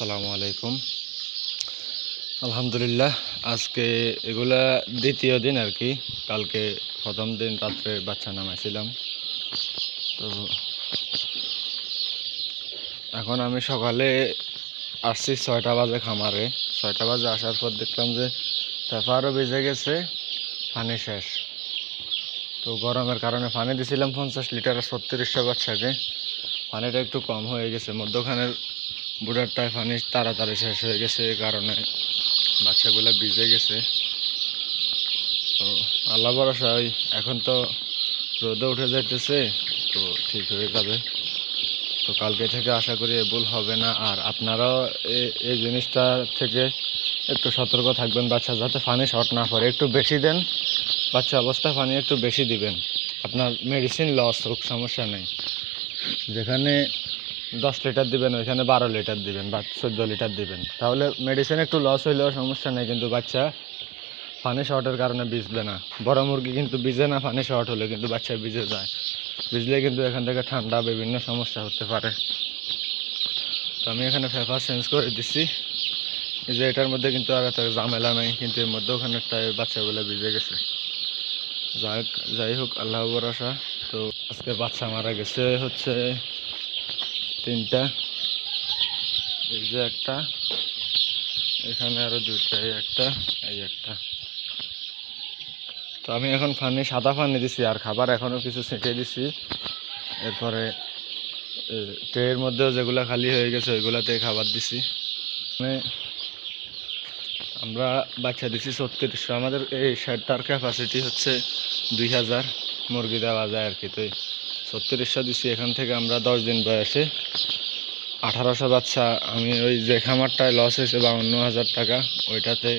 আসসালামু আলাইকুম। আলহামদুলিল্লাহ, আজকে এগুলা দ্বিতীয় দিন আর কি। কালকে প্রথম দিন রাত্রে বাচ্চা নামাইছিলাম। তো এখন আমি সকালে আসছি 6টা বাজে খামারে। 6টা বাজে আসার পর দেখলাম যে পেপারও ভিজে গেছে, পানি শেষ। তো গরমের কারণে পানি দিছিলাম 50 লিটার 36টা বাচ্চাকে। পানিটা একটু কম হয়ে গেছে, মধ্যখানের বুড়ারটায় পানি তাড়াতাড়ি শেষ হয়ে গেছে, এই কারণে বাচ্চাগুলো ভিজে গেছে। তো আল্লাহ ভরসা, এখন তো রোদে উঠে যাইতেছে, তো ঠিক হয়ে যাবে। তো কালকে থেকে আশা করি এ ভুল হবে না। আর আপনারাও এই জিনিসটা থেকে একটু সতর্ক থাকবেন, বাচ্চা যাতে পানি শর্ট না পড়ে। একটু বেশি দেন, বাচ্চা অবস্থায় পানি একটু বেশি দিবেন। আপনার মেডিসিন লস হোক, সমস্যা নেই। যেখানে 10 লিটার দিবেন ওইখানে 12 লিটার দিবেন বা 14 লিটার দিবেন, তাহলে মেডিসিন একটু লস হইলেও সমস্যা নেই, কিন্তু বাচ্চা পানি শর্টের কারণে ভিজবে না। বড় মুরগি কিন্তু ভিজে না, পানি শর্ট হলে কিন্তু বাচ্চা ভিজে যায়। ভিজলে কিন্তু এখান থেকে ঠান্ডা বিভিন্ন সমস্যা হতে পারে। তো আমি এখানে পেপার চেঞ্জ করে দিচ্ছি, এই যে এটার মধ্যে কিন্তু আর এত ঝামেলা নাই, কিন্তু এর মধ্যে ওখানে বাচ্চাগুলো ভিজে গেছে। যাই হোক, আল্লাহ ভরসা। তো আজকে বাচ্চা মারা গেছে হচ্ছে 3টা, এই যে একটা, এখানে আরো 2টা, এই একটা, এই একটা। তো আমি এখন সাদা পানি দিছি, আর খাবার এখনো কিছু ছেঁটে দিছি। এরপরে ট্রের মধ্যেও যেগুলা খালি হয়ে গেছে ওইগুলাতে খাবার দিছি। মানে আমরা বাচ্চা দিছি 3600, আমাদের এই শেডটার ক্যাপাসিটি হচ্ছে 2000 মুরগি দেওয়া যায় আর কি। তো 3600 দিছি। এখান থেকে আমরা 10 দিন বয়সে 1800 বাচ্চা, আমি ওই যে খামারটায় লস হয়েছে 52,000 টাকা, ওইটাতে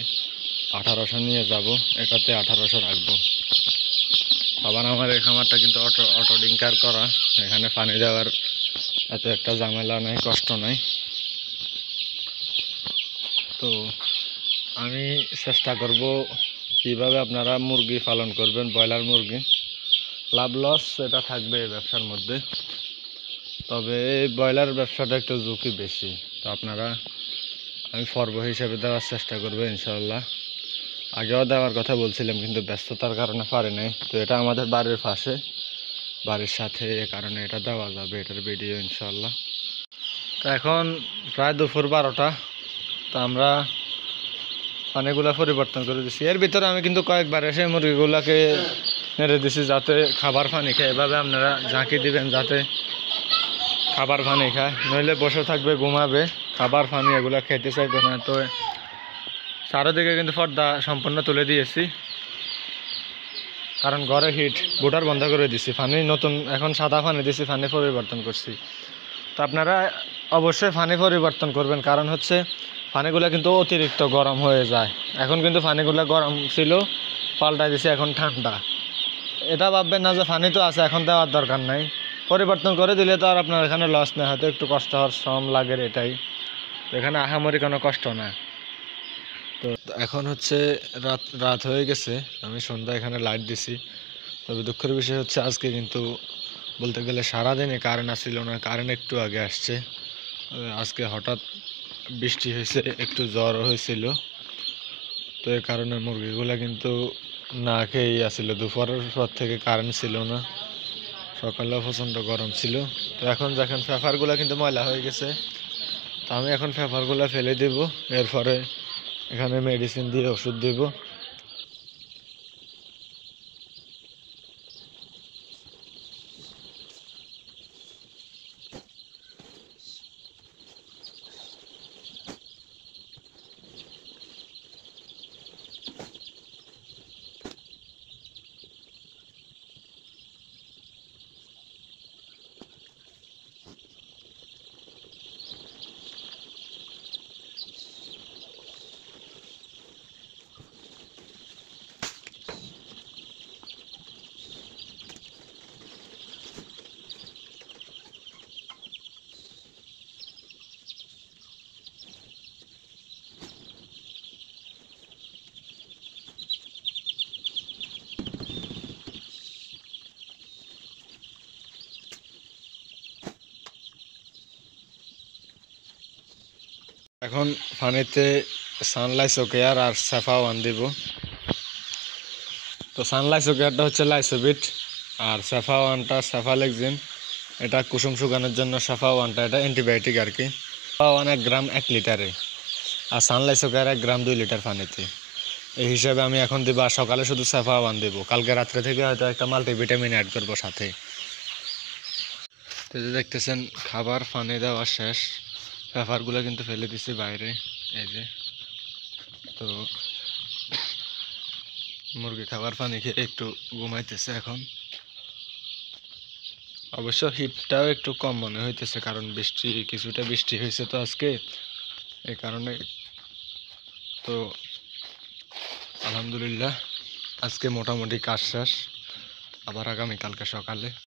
1800 নিয়ে যাব, এটাতে 1800 রাখবো। আবার আমার এই খামারটা কিন্তু অটো ডিঙ্কার করা, এখানে পানি দেওয়ার এত একটা ঝামেলা নাই, কষ্ট নাই। তো আমি চেষ্টা করব কিভাবে আপনারা মুরগি পালন করবেন, ব্রয়লার মুরগি। লাভ লস এটা থাকবে এই ব্যবসার মধ্যে, তবে এই ব্রয়লার ব্যবসাটা একটু ঝুঁকি বেশি। তো আপনারা, আমি পর্ব হিসেবে দেওয়ার চেষ্টা করবো ইনশাল্লাহ। আগেও দেওয়ার কথা বলছিলাম, কিন্তু ব্যস্ততার কারণে পারি নাই। তো এটা আমাদের বাড়ির পাশে, বাড়ির সাথে, এ কারণে এটা দেওয়া যাবে, এটার ভিডিও ইনশাল্লাহ। তো এখন প্রায় দুপুর 12টা। তো আমরা পানিগুলা পরিবর্তন করে দিচ্ছি। এর ভিতরে আমি কিন্তু কয়েকবার এসে মুরগিগুলাকে নেড়ে দিছি যাতে খাবার পানি খায়। এভাবে আপনারা ঝাঁকি দিবেন যাতে খাবার পানি খায়, নইলে বসে থাকবে, ঘুমাবে, খাবার পানি এগুলা খেতে চাইবে না। তো চারোদিকে কিন্তু পর্দা সম্পূর্ণ তুলে দিয়েছি, কারণ ঘরে হিট, বুটার বন্ধ করে দিছি। পানি নতুন এখন সাদা পানি দিছি, পানি পরিবর্তন করছি। তো আপনারা অবশ্যই পানি পরিবর্তন করবেন, কারণ হচ্ছে পানিগুলো কিন্তু অতিরিক্ত গরম হয়ে যায়। এখন কিন্তু পানিগুলো গরম ছিল, পাল্টাই দিছি এখন ঠান্ডা। এটা ভাববেন না যে পানি তো আছে এখন দেওয়ার দরকার নাই, পরিবর্তন করে দিলে তো আর আপনার এখানে লস না, হয়তো একটু কষ্ট হওয়ার শ্রম লাগে, এটাই। তো এখানে আহামরি কোনো কষ্ট না। তো এখন হচ্ছে রাত রাত হয়ে গেছে, আমি সন্ধ্যা এখানে লাইট দিছি। তবে দুঃখের বিষয় হচ্ছে আজকে কিন্তু বলতে গেলে সারাদিনে কারেন্ট আসছিল না, কারেন্ট একটু আগে আসছে। আজকে হঠাৎ বৃষ্টি হয়েছে, একটু জ্বরও হয়েছিল। তো এই কারণে মুরগিগুলা কিন্তু না খেয়েই আসছিল। দুপুরের পর থেকে কারেন্ট ছিল না, সকালেও প্রচণ্ড গরম ছিল। তো এখন দেখেন পেপারগুলো কিন্তু ময়লা হয়ে গেছে। তো আমি এখন পেপারগুলো ফেলে দেব, এরপরে এখানে মেডিসিন দিয়ে ওষুধ দেব। এখন পানিতে সানলাইসোকেয়ার আর সাফা ওয়ান দিব। তো সানলাইসোকেয়ারটা হচ্ছে লাইসোবিট, আর সাফা ওয়ানটা সাফালেক্সিন। এটা কুসুম শুকানোর জন্য সাফা ওয়ানটা, এটা অ্যান্টিবায়োটিক আর কি। সাফা ওয়ান 1 গ্রাম 1 লিটারে, আর সানলাইসোকেয়ার 1 গ্রাম 2 লিটার পানিতে। এই হিসাবে আমি এখন দিব, আর সকালে শুধু সাফা ওয়ান দেবো। কালকে রাত্রে থেকে হয়তো একটা মাল্টিভিটামিন অ্যাড করবো সাথে। তো যে দেখতেছেন খাবার পানি দেওয়া শেষ, পেপারগুলো কিন্তু ফেলে দিছি বাইরে। এই যে, তো মুরগি খাবার পানি খেয়ে একটু ঘুমাইতেছে এখন। অবশ্য হিটটাও একটু কম মনে হইতেছে, কারণ কিছুটা বৃষ্টি হয়েছে তো আজকে, এই কারণে। তো আলহামদুলিল্লাহ আজকে মোটামুটি কাজ শেষ, আবার আগামীকালকে সকালে